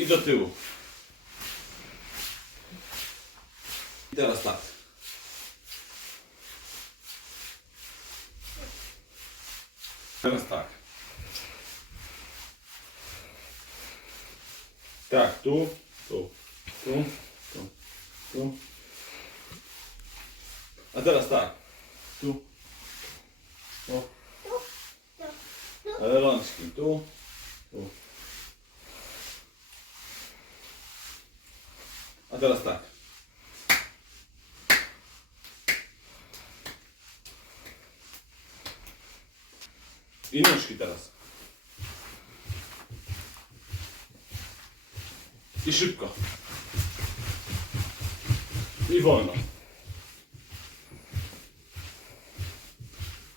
I do tyłu. I teraz tak. Teraz tak. Tak, tu, tu, tu, tu, tu. A teraz tak. Tu. Tu. Rączki tu. Tu. Teraz tak. I nóżki teraz. I szybko. I wolno.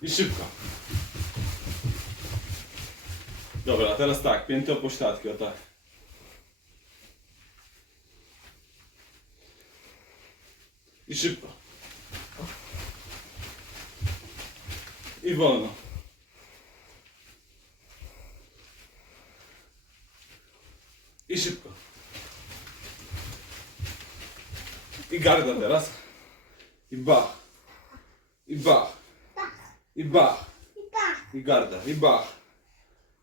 I szybko. Dobra, a teraz tak, piętro pośladki, o tak. I szybko. I wolno. I szybko. I garda teraz. I bach. I bach. I bach. I garda. I bach.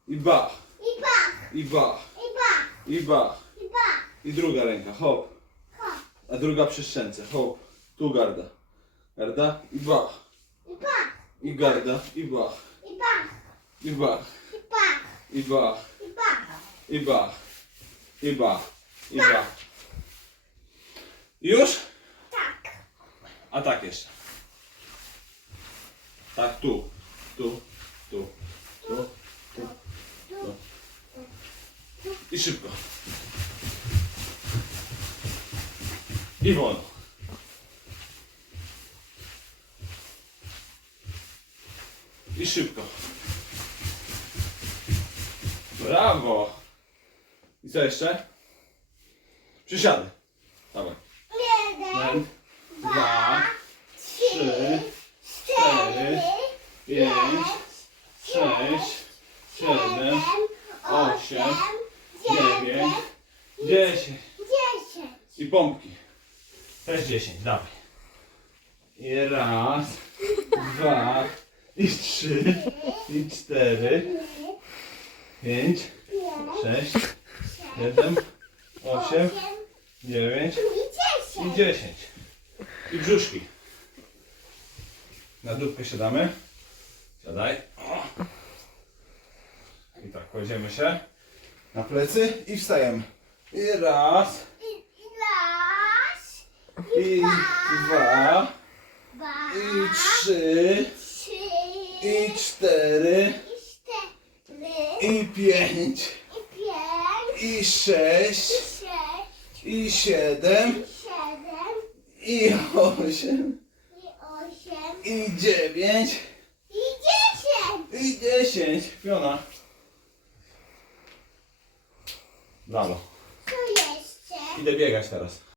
I bach. i bach, I bach. i bach, I bach. i druga ręka. Hop, A druga przy szczęce. Hop. Tu garda. Garda. I bach. i bach, I garda. I bach. i bach, I bach. i bach, I bach. i bach. I bach. I bach. Już? Tak, A tak jeszcze. Tak, tu. Tu. Tu. Tu. Tu. Tu. I szybko. I wolno. I szybko. Brawo. I co jeszcze? Przysiady. Dawaj. jeden, dwa, trzy, cztery, pięć, sześć, siedem, osiem, dziewięć, dziesięć. dziesięć. I pompki. Też dziesięć, dawaj. I raz, dwa, i trzy, i cztery, pięć, sześć, siedem, osiem, dziewięć i dziesięć. I brzuszki. Na dupkę siadamy. Siadaj. I tak, kładziemy się na plecy i wstajemy. I raz, I, dwa, i trzy, i cztery, i cztery, i pięć, i pięć, i sześć, i sześć, i siedem, i siedem, i osiem, i osiem, i dziewięć, i dziesięć. i dziesięć. Piona. Brawo. Co jeszcze? Idę biegać teraz.